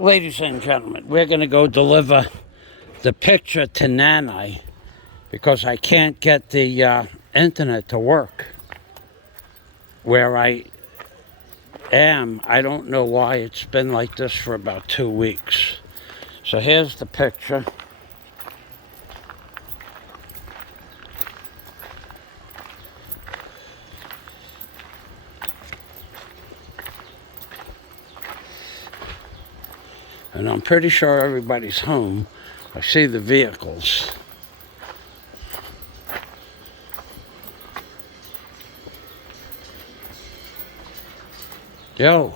Ladies and gentlemen, we're going to go deliver the picture to Nani because I can't get the internet to work where I am. I don't know why it's been like this for about 2 weeks. So here's the picture. And I'm pretty sure everybody's home. I see the vehicles. Yo.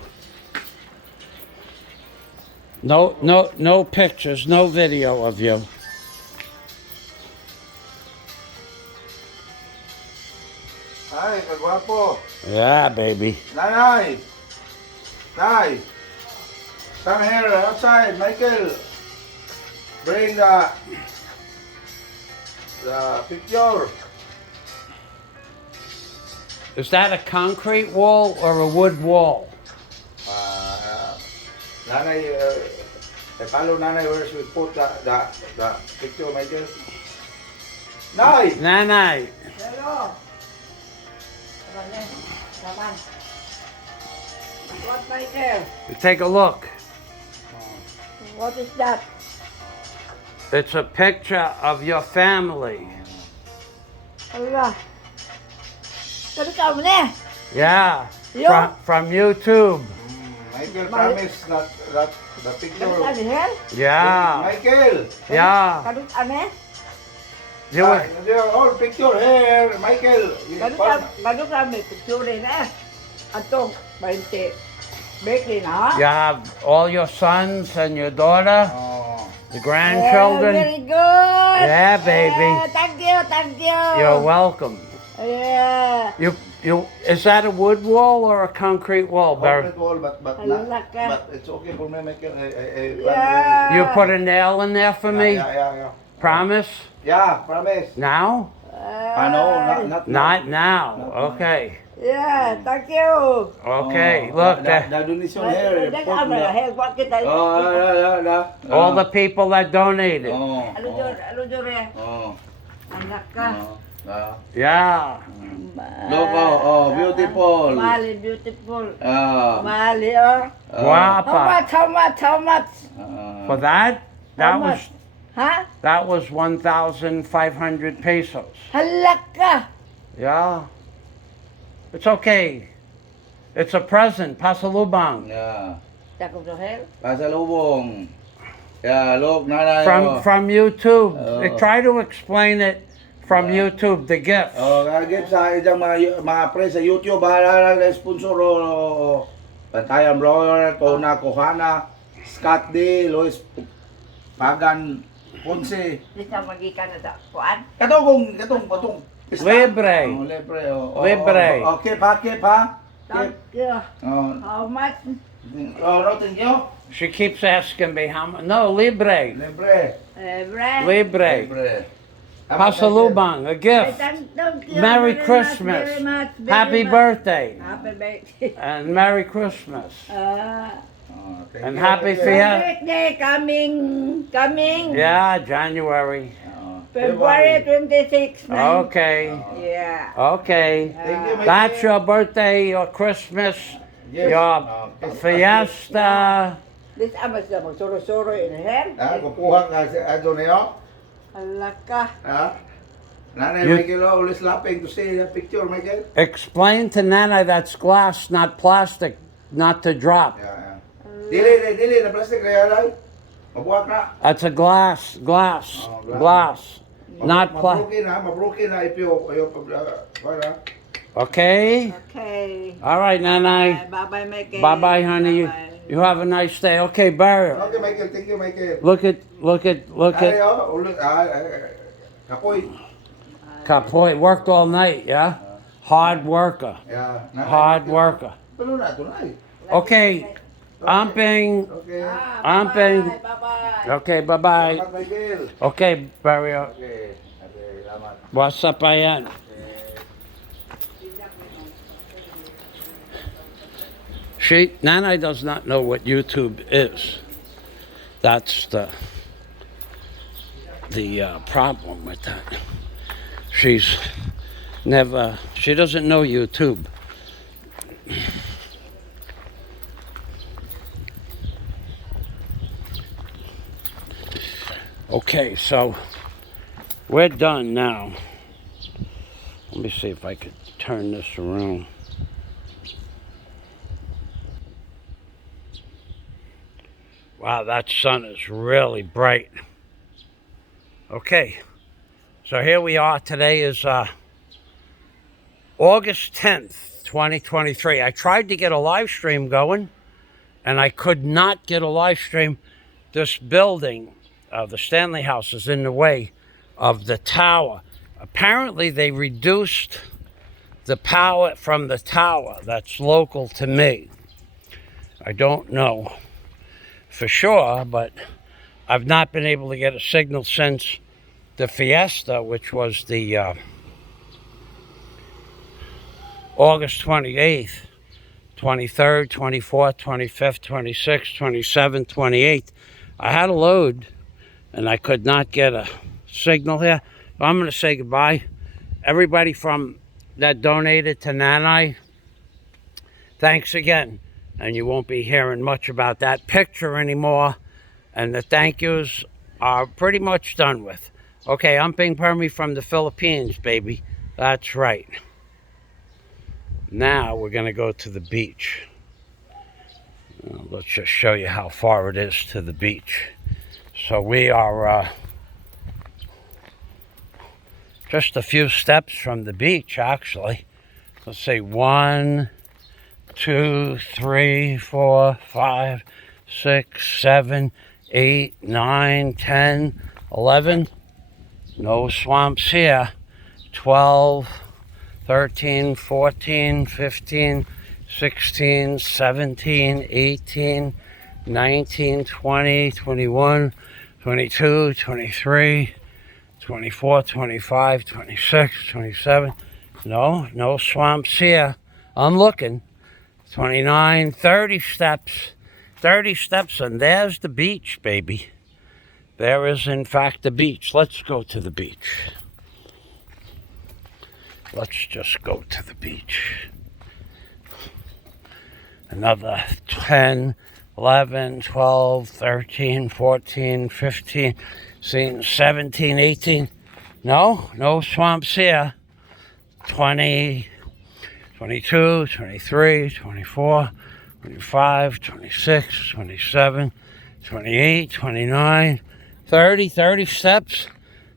No pictures, no video of you. Hi, kagwapo. Yeah, baby. Nani. Nai. Come here outside, Michael. Bring the picture. Is that a concrete wall or a wood wall? Nanay, follow Nanay where we put the picture, Michael. Nai. Nani. Hello. What, Michael? You take a look. What is that? It's a picture of your family. Allah. Ano ka mo na? Yeah. Yo. From YouTube. Michael promise that the picture. Ano ka mo? Yeah. Michael. Yeah. Kadut ane? You were- All picture here, Michael. Kadut kami picture na. Atong 20. Bakery na. You have all your sons and your daughter, Oh. the grandchildren. Very good. Yeah, baby. Thank you, thank you. You're welcome. Yeah. Is that a wood wall or a concrete wall, Barry? Concrete wall, but it's okay for me, Michael. Yeah. You put a nail in there for me? Yeah. Promise? Yeah, promise. Now? No, Not now. Okay. Yeah, thank you. Okay. Look, the donation here. Help kita. all the people that donated. Ano jure? Anak ka. Yeah. Look, beautiful. Mali, beautiful. Ah. Mali, oh. Guapa. How much? For that? How much? That was 1,500 pesos. Halak ka. Yeah. It's okay. It's a present. Pasalubong. Yeah. Takot sa hell? Pasalubong. Yeah, look, Nanay. From YouTube. Try to explain it from YouTube, the gift. Kagip sa isang mga friends sa YouTube, bahala na sponsor Pantayan Blower, Tona Kohana, Scott D, Lois Pagan, Ponce. Di ka magikan na sa kuan? Katong Libre. Libre. Libre. Okay, ha? Thank you. How much? Thank you. She keeps asking me how much. No, libre. Libre. Brand. Libre. Libre. Pasalubong, a gift. Thank you Merry very Christmas. much, very much, very Happy much. birthday. Happy birthday. And Merry Christmas. Thank And you. happy Fiesta. Birthday coming. Yeah, January. February 26th. Okay. Yeah. Okay. Thank you, my That's dear. your birthday, your Christmas, Yes. your fiesta. This amas na magsuro-suro in hell. Kukuha ka sa Adoneo. Alaka. Nanay, You- Michael, always laughing to see the picture, Michael. Explain to Nana that's glass, not plastic, not to drop. Yeah. Dili, na plastic kaya rin. Mabuhat na. That's a glass, glass. not plastic. Mabroken na if you, para. Okay? Okay. All right, Nana. Bye-bye, Michael. Bye-bye, honey. You have a nice day. Okay, Barry. Okay, Michael, thank you, Michael. Look at. Ay, ulit, kapoy. Kapoy worked all night, yeah? Hard worker. Yeah. Hard worker. Tulo na, tunay. Okay. Amping. Okay. Amping. Bye-bye. Okay, bye-bye. Salamat, Michael. Okay, Barry. Okay. Salamat. What's up, ayan? Nani does not know what YouTube is. That's the problem with that. She doesn't know YouTube. Okay, so we're done now. Let me see if I could turn this around. Wow, that sun is really bright. Okay, so here we are. Today is August 10th, 2023. I tried to get a live stream going, and I could not get a live stream. This building, the Stanley House, is in the way of the tower. Apparently, they reduced the power from the tower that's local to me. I don't know for sure, but I've not been able to get a signal since the fiesta, which was the August 28th, 23rd, 24th, 25th, 26th, 27th, 28th. I had a load and I could not get a signal here. So I'm going to say goodbye. Everybody from that donated to Nani, thanks again. And you won't be hearing much about that picture anymore. And the thank yous are pretty much done with. Okay, I'm Ping Permy from the Philippines, baby. That's right. Now we're going to go to the beach. Let's just show you how far it is to the beach. So we are just a few steps from the beach, actually. Let's say 1, 2, 3, 4, 5, 6, 7, 8, 9, 10, 11. No swamps here. 12, 13, 14, 15, 16, 17, 18, 19, 20, 21, 22, 23, 24, 25, 26, 27. No swamps here. I'm looking. 29, 30 steps. 30 steps, and there's the beach, baby. There is, in fact, the beach. Let's go to the beach. Let's just go to the beach. Another 10, 11, 12, 13, 14, 15, 17, 18. No swamps here. 20, 22, 23, 24, 25, 26, 27, 28, 29, 30 steps,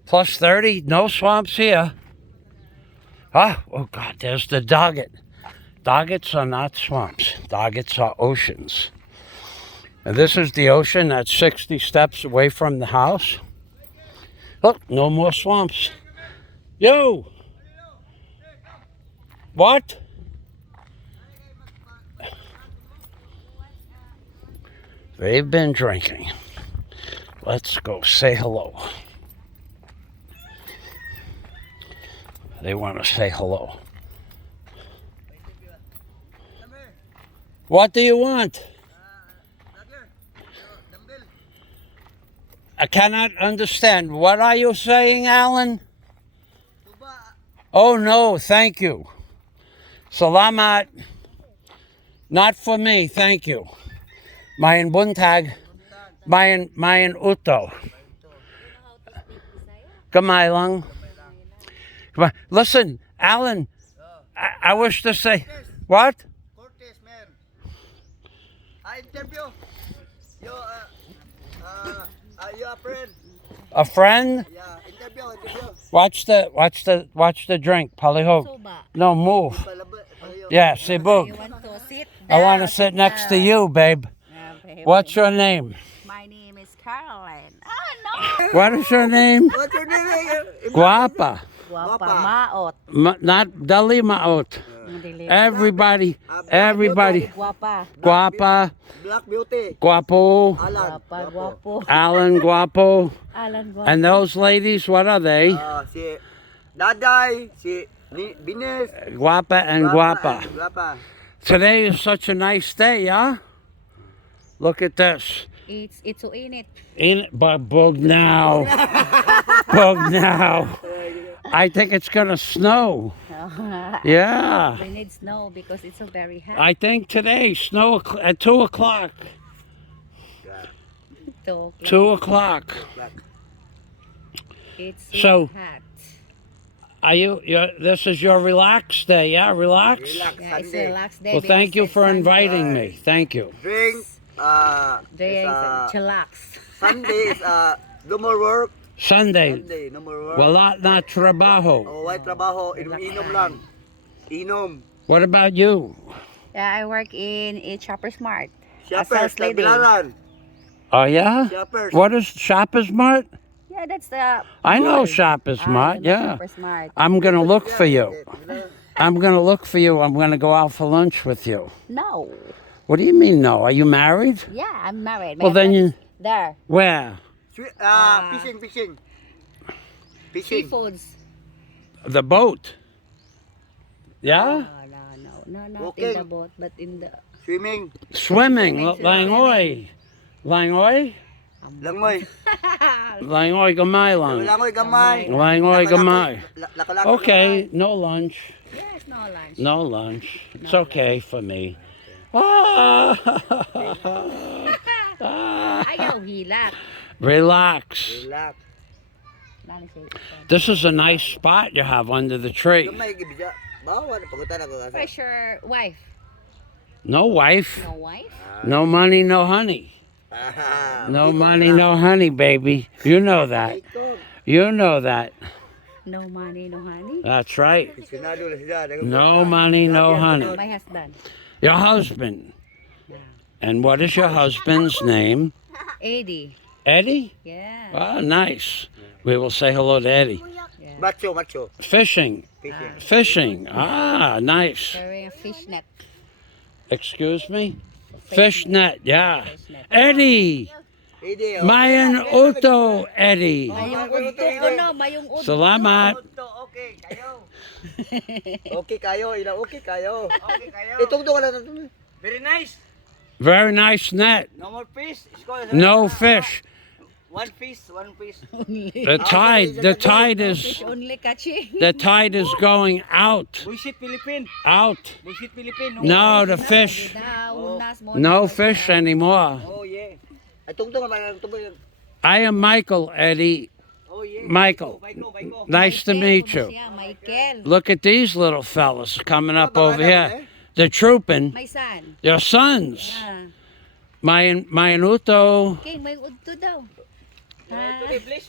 plus 30, no swamps here. Oh God, there's the Dogget. Doggets are not swamps. Doggets are oceans. And this is the ocean that's 60 steps away from the house. Look, no more swamps. Yo! What? They've been drinking. Let's go say hello. They want to say hello. What do you want? I cannot understand. What are you saying, Alan? Oh, no, thank you. Salamat. Not for me, thank you. Mayan buntag. Mayan uto. Kamay lang. Listen, Alan, I wish to say, what? Cortez, man. I interview. You a friend? A friend? Yeah, interview. Watch the drink, palihog. No, move. Yeah, Cebu. I want to sit next to you, babe. What's your name? My name is Caroline. Oh, no. What is your name? What's your name? Guapa. Guapa Maot. Not Dali Maot. Everybody. Guapa. Guapa. Black Beauty. Guapo. Alan. Guapa, guapo. Alan Guapo. Alan Guapo. And those ladies, what are they? Si Daday, si Bines. Guapa and Guapa. Guapa. Today is such a nice day, huh? Look at this. It's so in it. Bug now. Bug now. I think it's gonna snow. Yeah. We need snow because it's so very hot. I think today, snow at 2 o'clock. So 2 o'clock. it's So- hot. Are this is your relaxed day, yeah? Relax? Relax, Yeah, it's a Sunday. relaxed day. Well, because thank you it's for Sunday. inviting me. Thank you. Drink. Day It's, is chillax. Sunday is no more work. Sunday, Sunday, no more work. wala na trabaho. Oh, white trabaho. Inom lang. Inom. What about you? Yeah, I work in a Shopper Smart. Shoppers, sales lady. tagbilaran. Oh, yeah? Shoppers. What is Shoppers Mart? Yeah, that's the. I know mall. Shoppers Mart, you know yeah. Shopper Smart. I'm gonna look for you. I'm gonna look for you. I'm gonna go out for lunch with you. No. What do you mean, no? Are you married? Yeah, I'm married. Well, then you. There. Where? Fishing. Seafoods. The boat. Yeah? No, not Okay. in the boat, but in the. Swimming. Swimming. Langoy. Langoy? Langoy. Langoy gamay lang. Langoy gamay. Langoy gamay. Lakalako Okay, no lunch. Yes, no lunch. No lunch. It's okay for me. Ah. Ayaw hilak. Relax. Relax. Nani say, This is a nice spot you have under the tree. Gamay gibija. Bawa na pagutan ako kasi. Pressure wife. No wife, No wife? no money, no honey. No money, no honey, baby. You know that. You know that. No money, no honey. That's right. Sinado na siya. No money, no honey. My husband. Your husband. And what is your husband's name? Eddie. Eddie? Yeah. Oh, nice. We will say hello to Eddie. Yeah. Macho. Fishing. Fishing. Ah, nice. Carrying a fish net. Excuse me? Fishnet, yeah. Fishnet. Eddie! Hindi. Mayan Uto, Eddie. Mayong udto ko no, mayong udto. Salamat. Okay kayo. Okay kayo. Okay kayo. Itong doon ka lang. Very nice. Very nice net. No more fish. No fish. One fish. The tide Fish is only catching. going out. Bullshit Philippine. Out. Bullshit Philippine. No, the fish. No fish anymore. Oh yeah. Itong doon ka. I am Michael, Eddie. Oh yeah. Michael. Baiko. Nice to meet you. Michael. Look at these little fellas coming up over here. They're trooping. My son. Your sons. Ah. Mayan Uto. Okay, mayong udto daw. Please.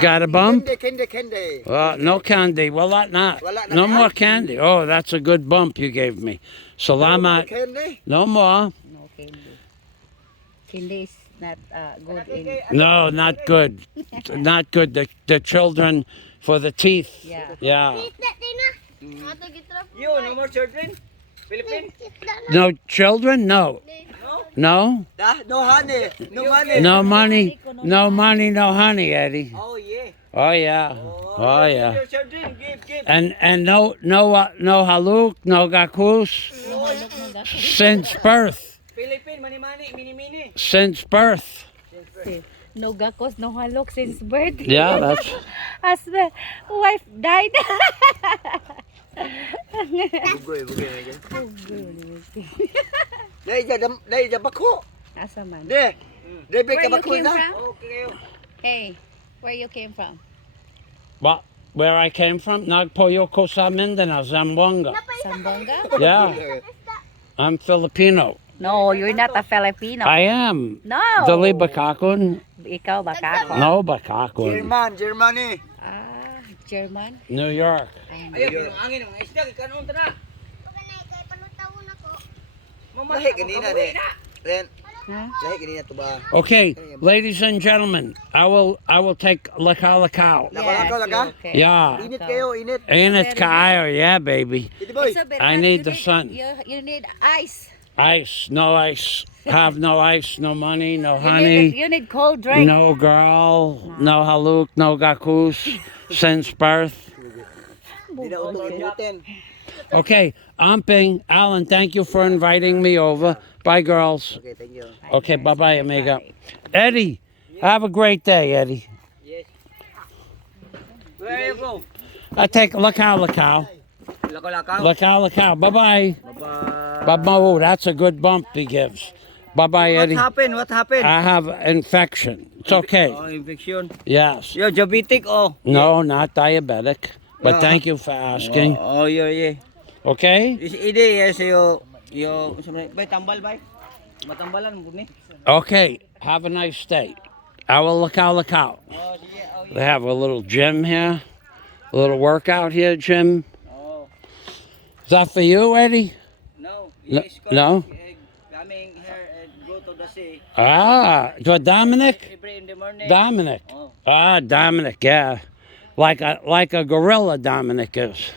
Got a bump? Candy. No candy. Well, not. No more candy. Oh, that's a good bump you gave me. Salamat. Candy. No more. No candy. Candy is not good in. No, not good. Not good. The children for the teeth. Yeah. Yeah. You no more children. Philippine. No children? No. No? No honey. No money. No money. No money, no honey, Eddie. Oh yeah. Oh yeah. Oh yeah. Your children give. And no haluk, no gakus since birth. Philippine mini. Since birth. No gakos, no halok since birth. Yeah, that's Husband, wife died. Bugoy. Dahil dyan bako. Asa man? Dahil Where ka you bako came na. from? Okay. Hey, where you came from? what where I came from. Nagpoyoko sa Mindanao, Zamboanga. Sambonga? Yeah. I'm Filipino. No, you're not a Filipino. I am. No. Dali bakakon? Ikaw baka ako. No bakakon. Germany. German? New York. Ayun, angin mga isda kanon na. Lahi ganina ne. Ren. Huh? Lahi ganina to ba? Okay, ladies and gentlemen, I will take lakao. Laka. Okay. Yeah. Init kayo, init. Init kaayo, yeah, baby. Iti boy. It's a bit I hot. need You the sun. You need ice. Ice, no ice. Have no ice, no money, no You honey, need cold drink. no girl, no haluk, no gakus since birth. Di na utong imutin. Okay, Amping, Alan, thank you for inviting me over. Bye, girls. Okay, thank you. Okay, bye-bye, amiga. Eddie, have a great day, Eddie. Yes. Where you go? I take Lakaw. Lakaw. Lakaw. Bye-bye. Bye-bye. Bye-bye. Oh, that's a good bump he gives. Bye-bye, What Eddie. happened? What happened? I have infection. It's okay. Oh, infection. Yes. You're diabetic, oh. No, not diabetic. But Yeah. thank you for asking. Oh, yeah. Okay? Ide, yes, yung, bay, tambal, bay. Matambalan, buni. Okay. Have a nice day. I will Lakaw. Oh, sige, oh, yeah. They have a little gym here. A little workout here, Jim. Oh, Is that for you, Eddie? no. No- Yes, no? Coming here and go to the sea. Ah, to Dominic? Every in the morning. Dominic. Oh. Ah, Dominic, yeah. Like a gorilla, Dominic is.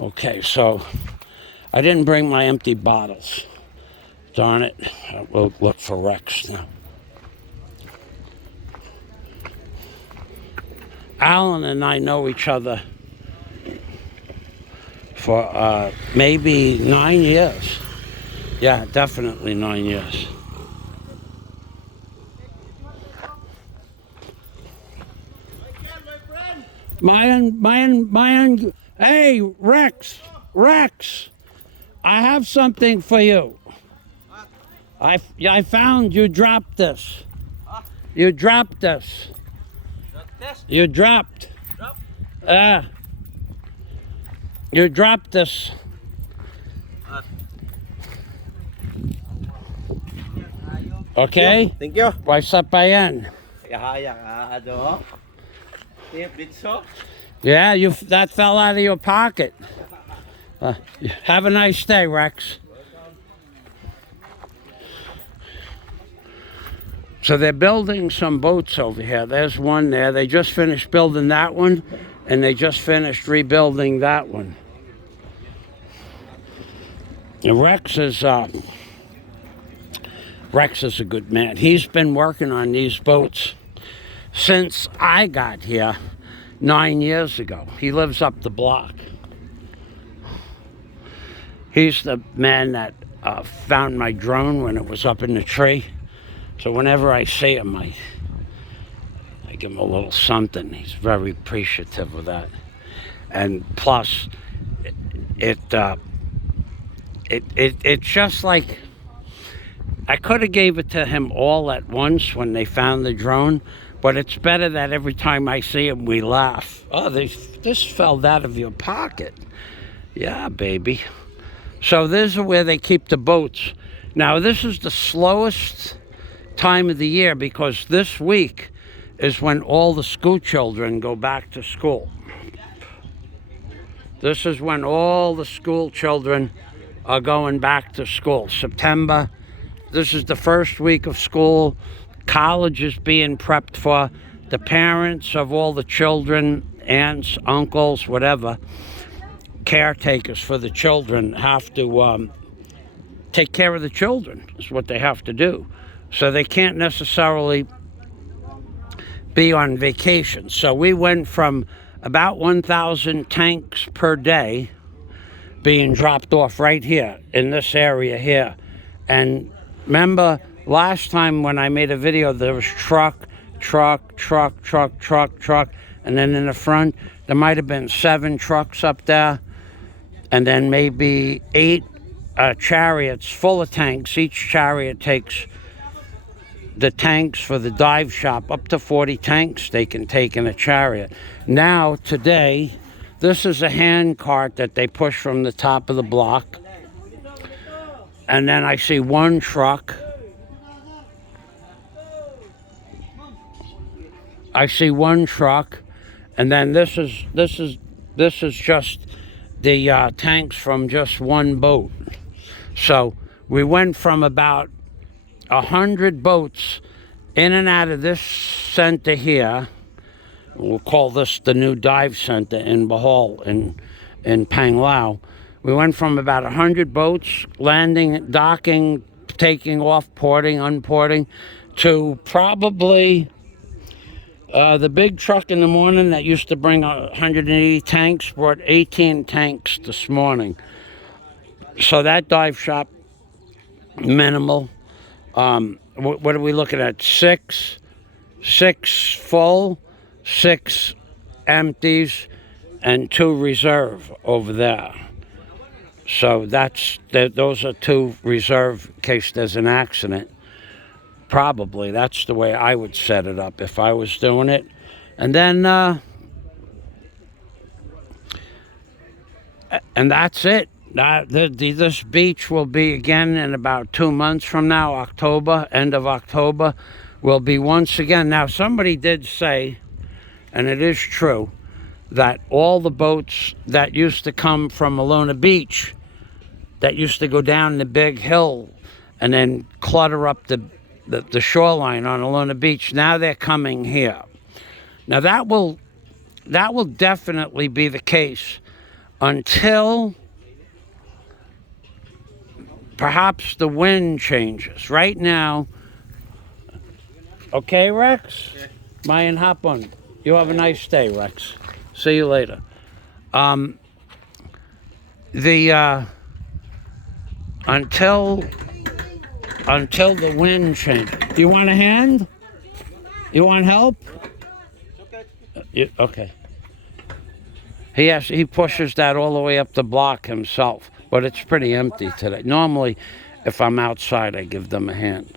Okay, so I didn't bring my empty bottles. Darn it. We'll look for Rex now. Alan and I know each other for maybe 9 years. Yeah, definitely 9 years. Mayan, hey, Rex, I have something for you. I found you dropped this. You dropped this. You dropped. You dropped this. Okay? Thank you. Paisa pa yan. Ano? Dito? Yeah, that fell out of your pocket. Have a nice day, Rex. So they're building some boats over here. There's one there. They just finished building that one, and they just finished rebuilding that one. And Rex is a good man. He's been working on these boats since I got here 9 years ago. He lives up the block. He's the man that found my drone when it was up in the tree. So whenever I see him, I give him a little something. He's very appreciative of that. And plus, it's just like I could have gave it to him all at once when they found the drone, but it's better that every time I see him, we laugh. Oh, this fell out of your pocket. Yeah, baby. So this is where they keep the boats. Now, this is the slowest time of the year because this week is when all the school children go back to school. This is when all the school children are going back to school. September. This is the first week of school. College is being prepped for. The parents of all the children, aunts, uncles, whatever, caretakers for the children have to take care of the children. Is what they have to do. So they can't necessarily be on vacation. So we went from about 1,000 tanks per day being dropped off right here in this area here. And remember last time when I made a video, there was truck, and then in the front there might have been 7 trucks up there, and then maybe 8 chariots full of tanks. Each chariot takes the tanks for the dive shop, up to 40 tanks they can take in a chariot. Now, today, this is a hand cart that they push from the top of the block. And then I see one truck. I see one truck, and then this is just the tanks from just one boat. So we went from about 100 boats in and out of this center here. We'll call this the new dive center in Bohol in Panglao. We went from about 100 boats landing, docking, taking off, porting, unporting, to probably The big truck in the morning that used to bring 180 tanks brought 18 tanks this morning. So that dive shop, minimal. What are we looking at? Six full, 6 empties, and 2 reserve over there. So those are 2 reserve in case there's an accident. Probably that's the way I would set it up if I was doing it. And then and that's it. This beach will be again in about 2 months from now, October, end of October, will be once again. Now, somebody did say, and it is true, that all the boats that used to come from Alona Beach, that used to go down the big hill and then clutter up the shoreline on Alona Beach, now they're coming here. Now, that will definitely be the case until perhaps the wind changes. Right now, okay, Rex? Mayan, hop on. You have a nice day, Rex. See you later. Until the wind changes. Do you want a hand? You want help? Okay. He pushes that all the way up the block himself, but it's pretty empty today. Normally, if I'm outside, I give them a hand.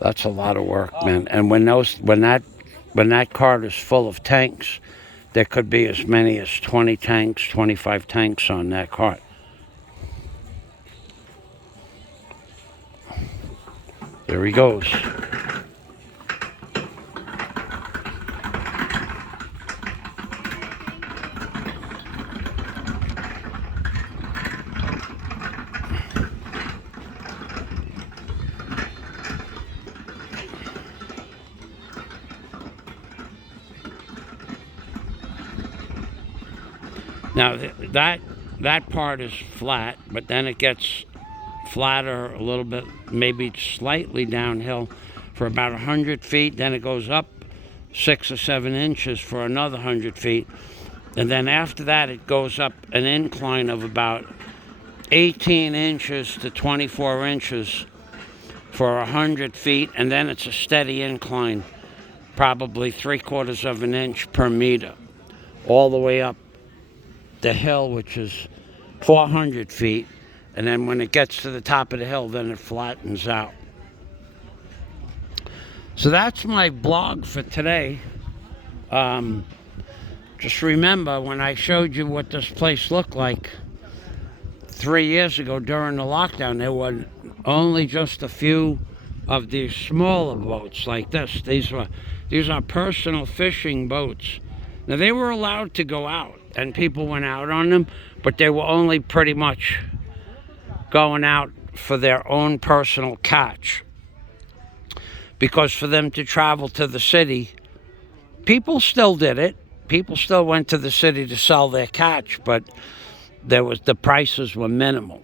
That's a lot of work, man. And when that cart is full of tanks, there could be as many as 20 tanks, 25 tanks on that cart. There he goes. Now that part is flat, but then it gets flatter a little bit, maybe slightly downhill for about 100 feet. Then it goes up 6 or 7 inches for another 100 feet. And then after that, it goes up an incline of about 18 inches to 24 inches for 100 feet. And then it's a steady incline, probably 3/4 of an inch per meter, all the way up the hill, which is 400 feet. And then when it gets to the top of the hill, then it flattens out. So that's my blog for today. Just remember, when I showed you what this place looked like 3 years ago during the lockdown, there were only just a few of these smaller boats like this. These are personal fishing boats. Now, they were allowed to go out, and people went out on them, but they were only pretty much going out for their own personal catch. Because for them to travel to the city, people still did it. People still went to the city to sell their catch, but the prices were minimal.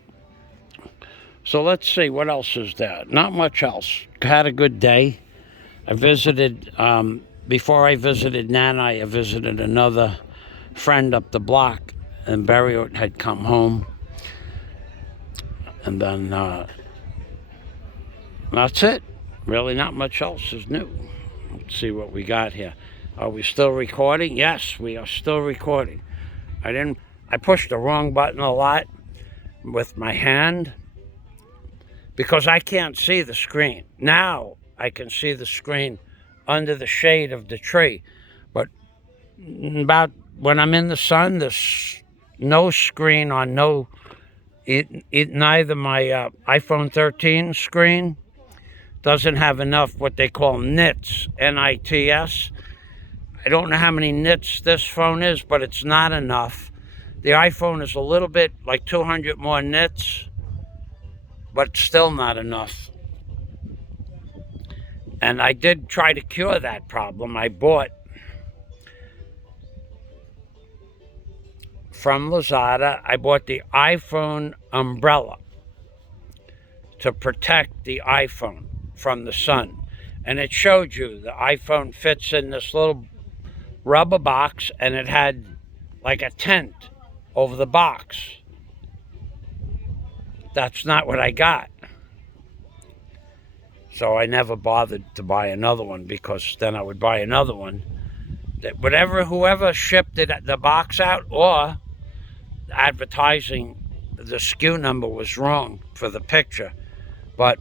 So let's see, what else is there? Not much else. Had a good day. I visited, before I visited Nani, I visited another friend up the block, and Barry had come home. And then that's it. Really not much else is new. Let's see what we got here. Are we still recording? Yes, we are still recording. I pushed the wrong button a lot with my hand because I can't see the screen. Now I can see the screen under the shade of the tree. But about when I'm in the sun, there's no screen on neither my iPhone 13 screen doesn't have enough what they call nits, N-I-T-S. I don't know how many nits this phone is, but it's not enough. The iPhone is a little bit like 200 more nits, but still not enough. And I did try to cure that problem. I bought from Lazada. I bought the iPhone umbrella to protect the iPhone from the sun. And it showed you the iPhone fits in this little rubber box, and it had like a tent over the box. That's not what I got. So I never bothered to buy another one, because then I would buy another one. Whoever shipped the box out, or advertising, the SKU number was wrong for the picture. But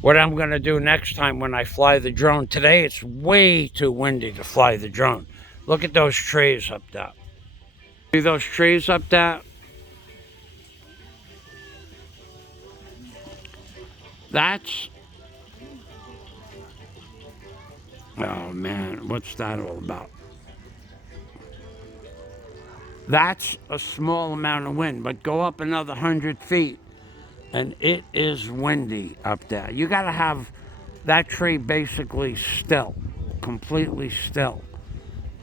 what I'm going to do next time when I fly the drone, today it's way too windy to fly the drone. Look at those trees up there. See those trees up there? That's... oh man, what's that all about? That's a small amount of wind, but go up another 100 feet and it is windy up there. You got to have that tree basically still, completely still,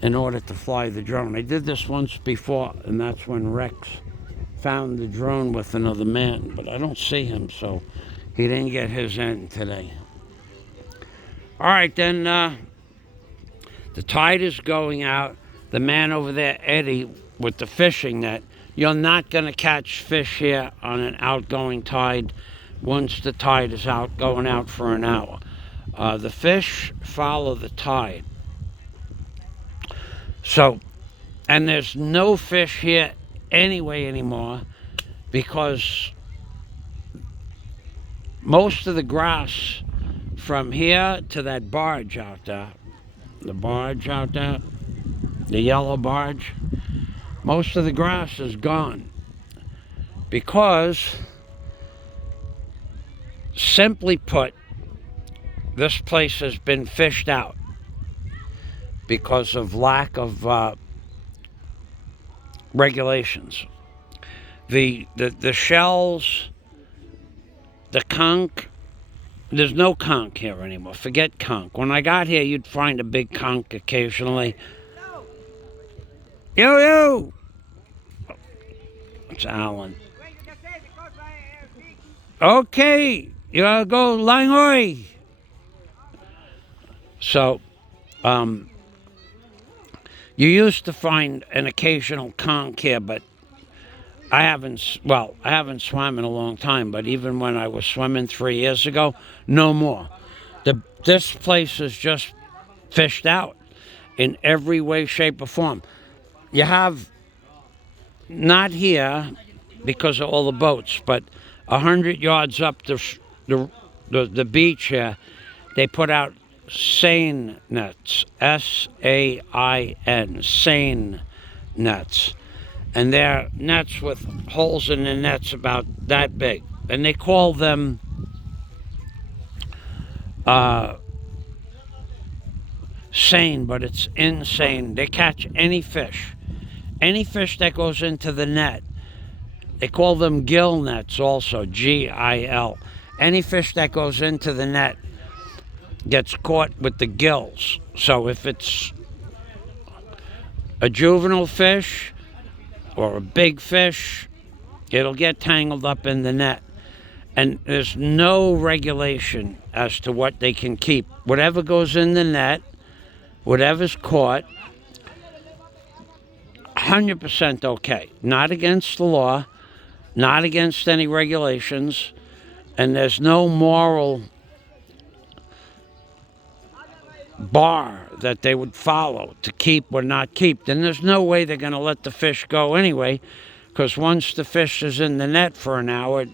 in order to fly the drone. I did this once before, and that's when Rex found the drone with another man, but I don't see him, so he didn't get his end today. All right, then the tide is going out. The man over there, Eddie, with the fishing net, you're not going to catch fish here on an outgoing tide once the tide is out, going out for an hour. The fish follow the tide. So, and there's no fish here anyway anymore, because most of the grass from here to that barge out there, the barge out there, the yellow barge, most of the grass is gone, because, simply put, this place has been fished out because of lack of regulations. The shells, the conch, there's no conch here anymore. Forget conch. When I got here, you'd find a big conch occasionally. Yo! It's Alan. Okay, you gotta go Langoy. So, you used to find an occasional conch here, but I haven't swam in a long time, but even when I was swimming 3 years ago, no more. This place is just fished out in every way, shape, or form. You have, not here because of all the boats, but 100 yards up the beach here, they put out seine nets, S-A-I-N, seine nets. And they're nets with holes in the nets about that big. And they call them seine, but it's insane. They catch any fish. Any fish that goes into the net. They call them gill nets also, G-I-L. Any fish that goes into the net gets caught with the gills. So if it's a juvenile fish or a big fish, it'll get tangled up in the net. And there's no regulation as to what they can keep. Whatever goes in the net, whatever's caught, 100% okay. Not against the law, not against any regulations, and there's no moral bar that they would follow to keep or not keep. Then there's no way they're going to let the fish go anyway, because once the fish is in the net for an hour,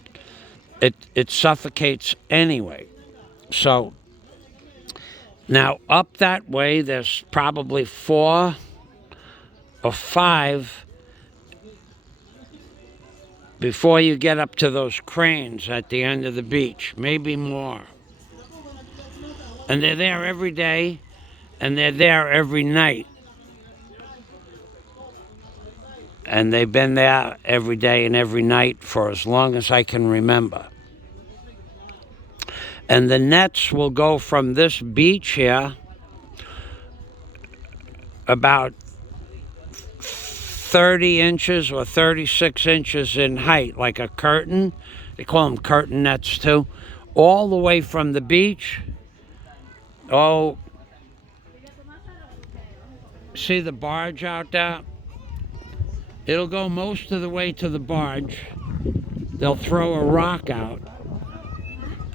it suffocates anyway. So now up that way, there's probably 4 or 5 before you get up to those cranes at the end of the beach, maybe more. And they're there every day, and they're there every night. And they've been there every day and every night for as long as I can remember. And the nets will go from this beach here about 30 inches or 36 inches in height, like a curtain. They call them curtain nets too. All the way from the beach. Oh, see the barge out there? It'll go most of the way to the barge. They'll throw a rock out,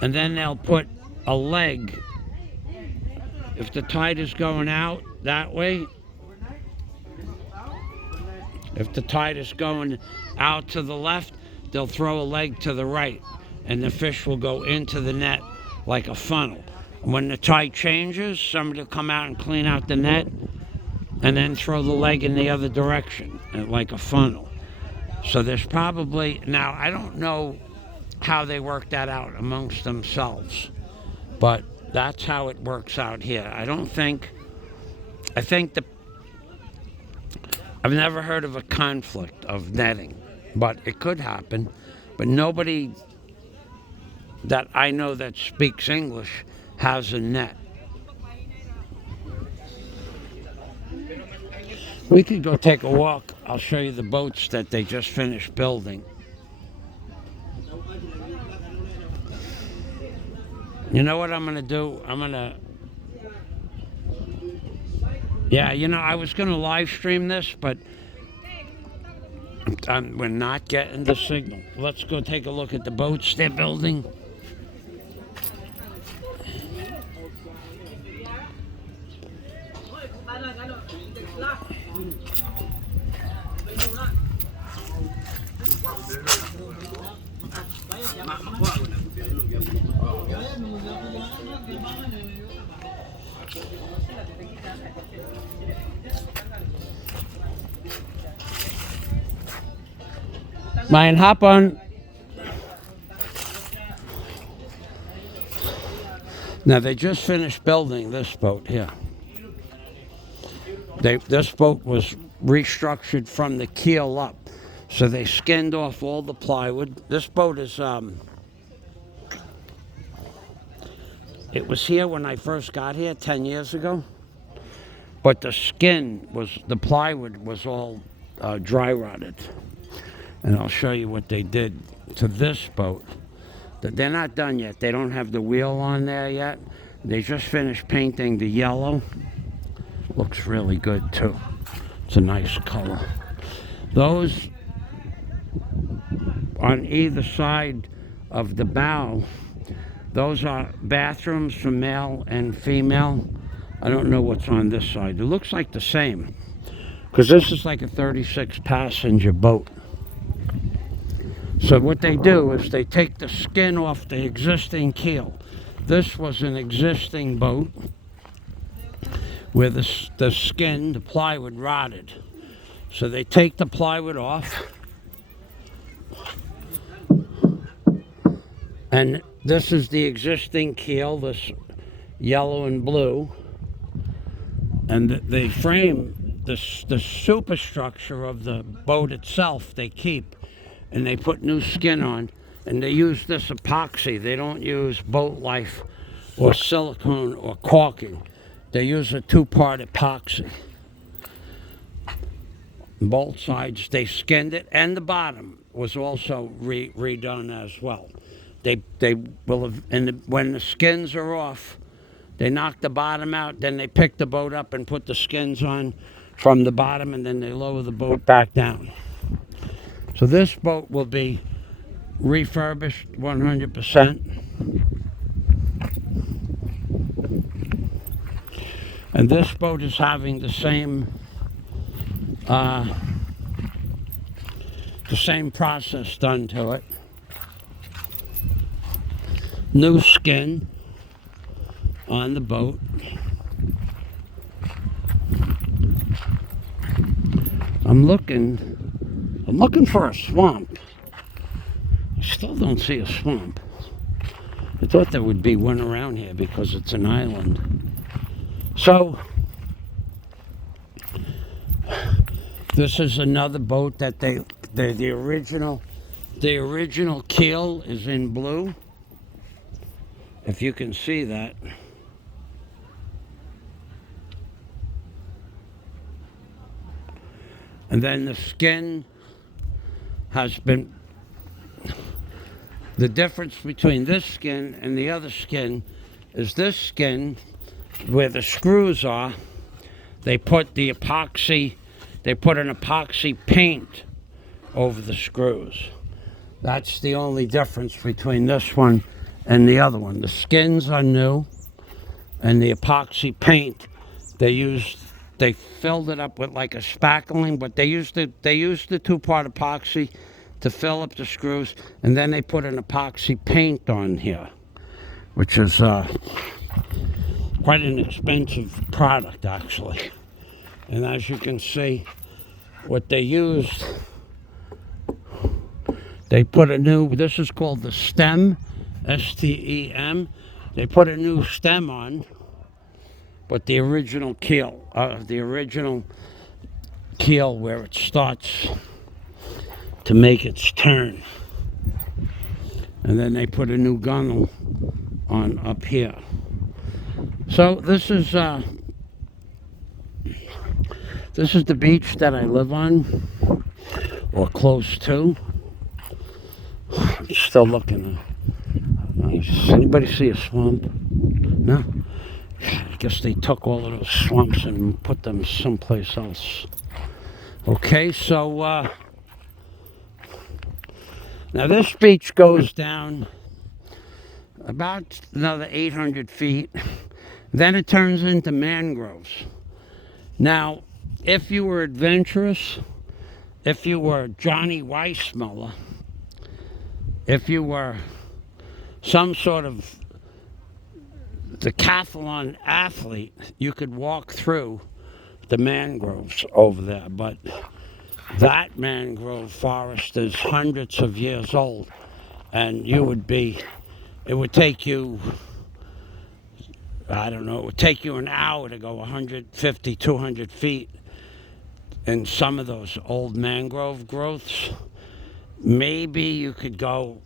and then they'll put a leg. If the tide is going out that way, if the tide is going out to the left, they'll throw a leg to the right, and the fish will go into the net like a funnel. When the tide changes, somebody will come out and clean out the net, and then throw the leg in the other direction, like a funnel. So there's probably, now I don't know how they work that out amongst themselves, but that's how it works out here. I think I've never heard of a conflict of netting, but it could happen. But nobody that I know that speaks English has a net. We could go take a walk. I'll show you the boats that they just finished building. You know what I'm going to do? Yeah, you know, I was going to live stream this, but we're not getting the signal. Let's go take a look at the boats they're building. Mein hapon. Now they just finished building this boat here. This boat was restructured from the keel up. So they skinned off all the plywood. This boat is, it was here when I first got here 10 years ago. But the plywood was all dry rotted. And I'll show you what they did to this boat. They're not done yet. They don't have the wheel on there yet. They just finished painting the yellow. Looks really good too. It's a nice color. Those on either side of the bow, those are bathrooms for male and female. I don't know what's on this side. It looks like the same, because this is like a 36 passenger boat. So what they do is they take the skin off the existing keel. This was an existing boat where the skin, the plywood, rotted. So they take the plywood off, and this is the existing keel, this yellow and blue, and the frame, the superstructure of the boat itself they keep, and they put new skin on, and they use this epoxy. They don't use boat life or silicone or caulking. They use a two-part epoxy. Both sides, they skinned it, and the bottom was also redone as well. They will have, and when the skins are off, they knock the bottom out, then they pick the boat up and put the skins on from the bottom, and then they lower the boat back down. So this boat will be refurbished 100%. And this boat is having the same process done to it. New skin on the boat. I'm looking for a swamp. I still don't see a swamp. I thought there would be one around here because it's an island. So this is another boat that the original keel is in blue. If you can see that. And then the skin has been, the difference between this skin and the other skin is this skin, where the screws are, they put an epoxy paint over the screws. That's the only difference between this one and the other one. The skins are new, and the epoxy paint, they filled it up with like a spackling, but they used the two-part epoxy to fill up the screws, and then they put an epoxy paint on here, which is quite an expensive product, actually. And as you can see, what they used, they put a new, this is called the stem, S-T-E-M. They put a new stem on, but the original keel where it starts to make its turn. And then they put a new gunnel on up here. So this is the beach that I live on, or close to. I'm still looking. Nice. Anybody see a swamp? No? I guess they took all of those swamps and put them someplace else. Okay, so now this beach goes down about another 800 feet. Then it turns into mangroves. Now, if you were adventurous, if you were Johnny Weissmuller, if you were some sort of decathlon athlete, you could walk through the mangroves over there. But that mangrove forest is hundreds of years old, and it would take you, I don't know, it would take you an hour to go 150, 200 feet in some of those old mangrove growths. Maybe you could go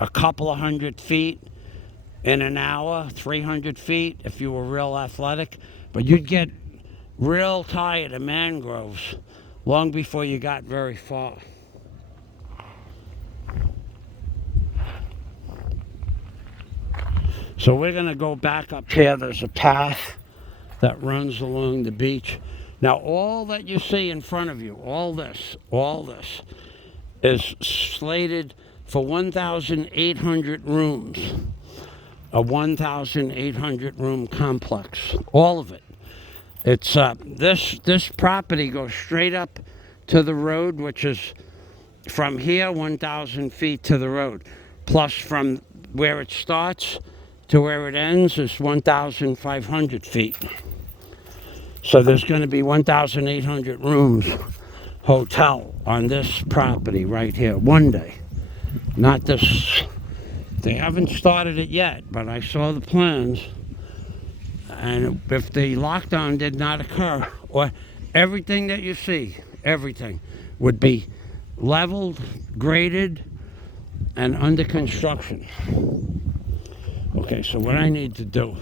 a couple of 100 feet in an hour, 300 feet if you were real athletic, but you'd get real tired of mangroves long before you got very far. So we're going to go back up here. There's a path that runs along the beach. Now all that you see in front of you, all this is slated for 1,800 rooms. A 1,800 room complex, all of it. It's this property goes straight up to the road, which is from here 1,000 feet to the road, plus from where it starts to where it ends is 1,500 feet. So there's going to be 1,800 rooms hotel on this property right here one day. Not this. They haven't started it yet, but I saw the plans. And if the lockdown did not occur, or everything that you see, everything would be leveled, graded, and under construction. Okay, so what I need to do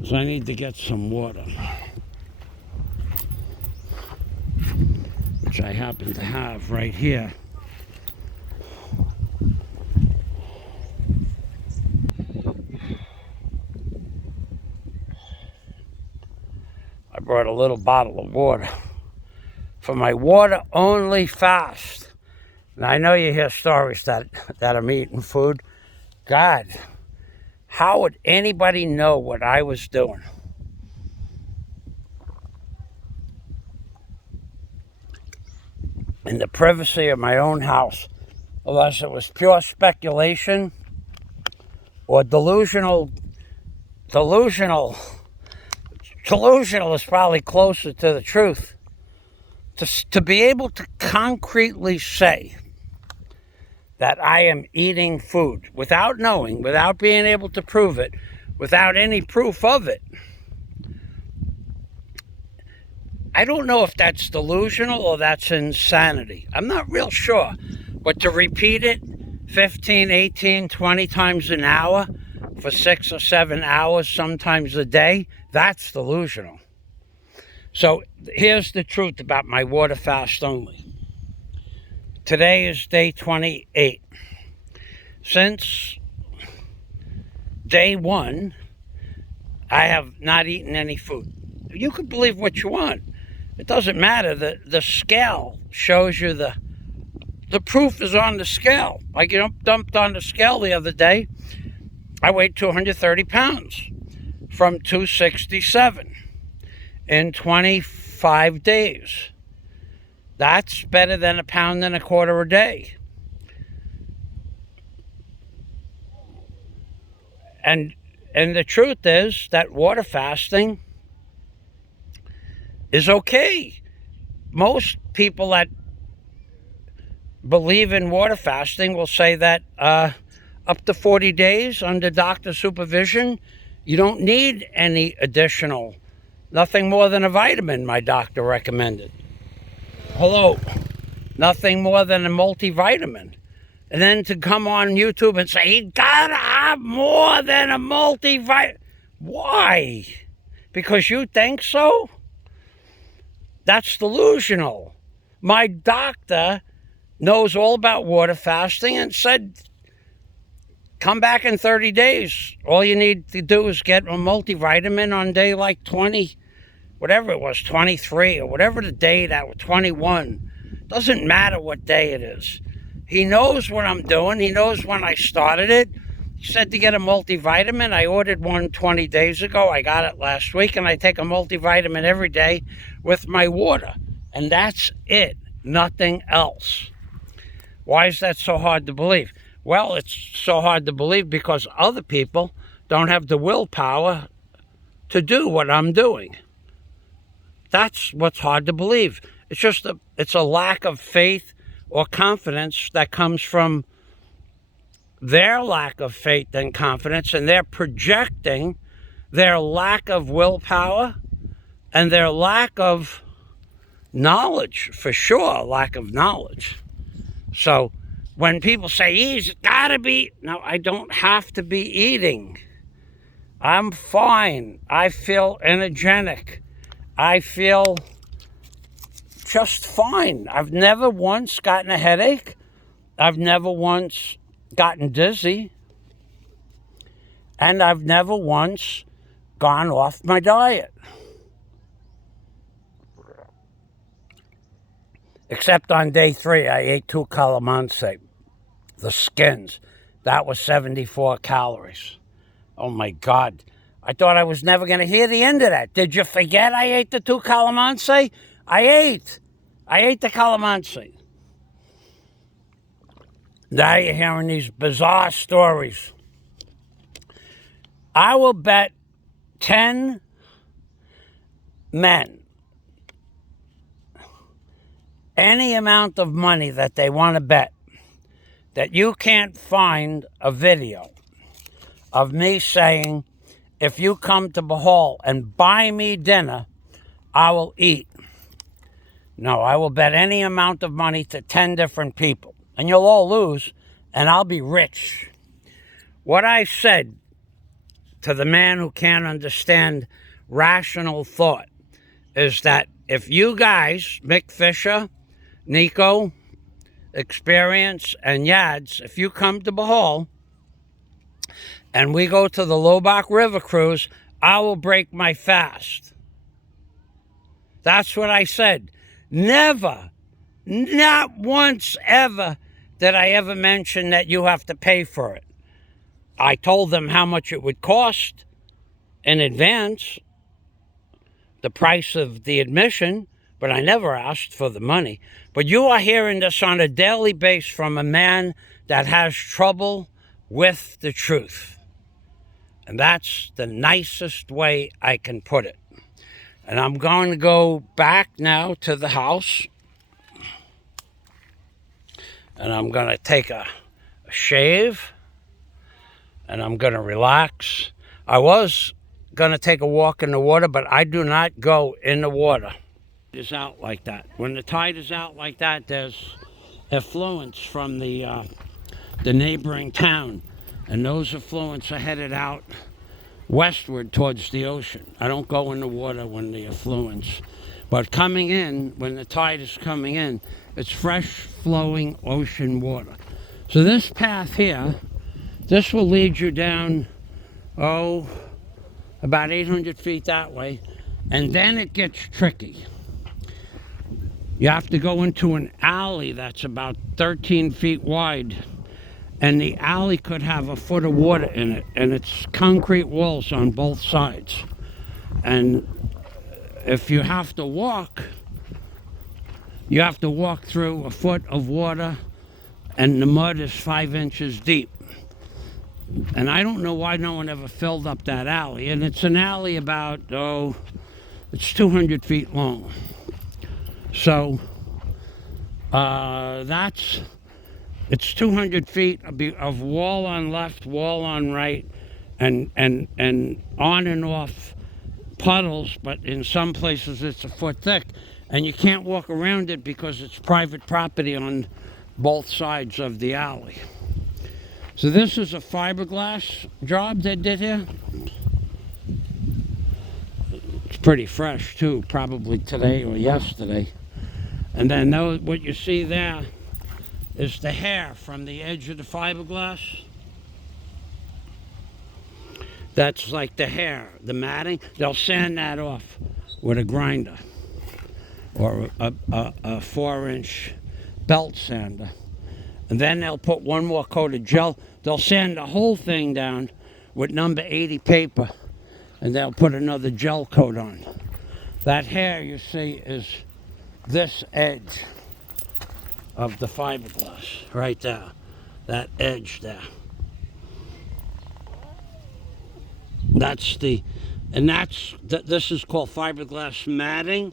is I need to get some water, which I happen to have right here. I brought a little bottle of water for my water only fast. Now I know you hear stories that I'm eating food. God, how would anybody know what I was doing? In the privacy of my own house, unless it was pure speculation or delusional. Delusional is probably closer to the truth. To be able to concretely say that I am eating food without knowing, without being able to prove it, without any proof of it. I don't know if that's delusional or that's insanity. I'm not real sure. But to repeat it 15, 18, 20 times an hour for 6 or 7 hours, sometimes a day, that's delusional. So here's the truth about my water fast only. Today is day 28. Since day 1, I have not eaten any food. You can believe what you want. It doesn't matter. The scale shows you the proof is on the scale. Like, you know, dumped on the scale the other day. I weighed 230 pounds from 267 in 25 days. That's better than 1.25 pounds a day. And the truth is that water fasting is okay. Most people that believe in water fasting will say that up to 40 days under doctor supervision, you don't need any additional, nothing more than a vitamin, my doctor recommended. Hello, nothing more than a multivitamin. And then to come on YouTube and say, you gotta have more than a multivitamin. Why? Because you think so? That's delusional. My doctor knows all about water fasting and said, come back in 30 days. All you need to do is get a multivitamin on day like 20, whatever it was, 23, or whatever the day that was, 21. Doesn't matter what day it is. He knows what I'm doing. He knows when I started it. He said to get a multivitamin. I ordered one 20 days ago. I got it last week, and I take a multivitamin every day with my water. And that's it. Nothing else. Why is that so hard to believe? Well, it's so hard to believe because other people don't have the willpower to do what I'm doing. That's what's hard to believe. It's just it's a lack of faith or confidence that comes from their lack of faith and confidence, and they're projecting their lack of willpower and their lack of knowledge, for sure, lack of knowledge. So when people say, he's gotta be, no, I don't have to be eating. I'm fine. I feel energetic. I feel just fine. I've never once gotten a headache. I've never once gotten dizzy. And I've never once gone off my diet. Except on day 3, I ate 2 calamansi, the skins. That was 74 calories. Oh my God. I thought I was never going to hear the end of that. Did you forget I ate the 2 calamansi? I ate the calamansi. Now you're hearing these bizarre stories. I will bet 10 men any amount of money that they want to bet that you can't find a video of me saying, if you come to Bahal and buy me dinner, I will eat. No, I will bet any amount of money to 10 different people. And you'll all lose, and I'll be rich. What I said to the man who can't understand rational thought is that if you guys, Mick Fisher, Nico, Experience, and Yads, if you come to Bahal and we go to the Lobach River Cruise, I will break my fast. That's what I said. Never, not once ever did I ever mention that you have to pay for it. I told them how much it would cost in advance, the price of the admission, but I never asked for the money. But you are hearing this on a daily basis from a man that has trouble with the truth. And that's the nicest way I can put it. And I'm going to go back now to the house. And I'm going to take a shave. And I'm going to relax. I was going to take a walk in the water, but I do not go in the water. It is out like that. When the tide is out like that, there's effluents from the neighboring town. And those effluents are headed out westward towards the ocean. I don't go in the water when the affluents. But coming in, when the tide is coming in, it's fresh flowing ocean water. So this path here, this will lead you down, about 800 feet that way, and then it gets tricky. You have to go into an alley that's about 13 feet wide, and the alley could have a foot of water in it, and it's concrete walls on both sides. And if you have to walk through a foot of water, and the mud is 5 inches deep. And I don't know why no one ever filled up that alley. And it's an alley about, it's 200 feet long. So it's 200 feet of wall on left, wall on right, and on and off puddles, but in some places it's a foot thick. And you can't walk around it because it's private property on both sides of the alley. So this is a fiberglass job they did here. It's pretty fresh too, probably today or yesterday. And then what you see there is the hair from the edge of the fiberglass. That's like the hair, the matting. They'll sand that off with a grinder or a 4-inch belt sander. And then they'll put one more coat of gel. They'll sand the whole thing down with number 80 paper, and they'll put another gel coat on. That hair you see is this edge of the fiberglass right there, that edge there. This is called fiberglass matting,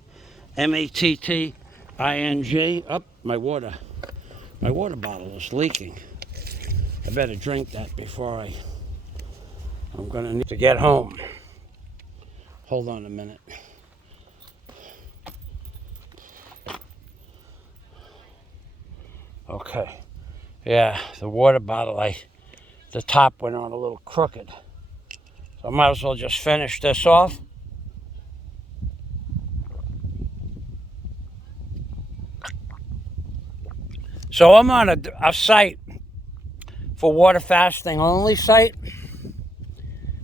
matting. Oh, my water bottle is leaking. I better drink that before I'm gonna need to get home. Hold on a minute. Okay. Yeah, the water bottle, the top went on a little crooked. So I might as well just finish this off. So I'm on a site for water fasting only site.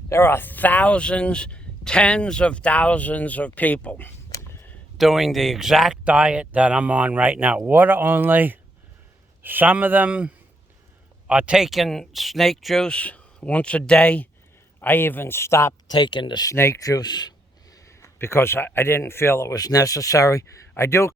There are thousands, tens of thousands of people doing the exact diet that I'm on right now. Water only. Some of them are taking snake juice once a day. I even stopped taking the snake juice because I didn't feel it was necessary. I do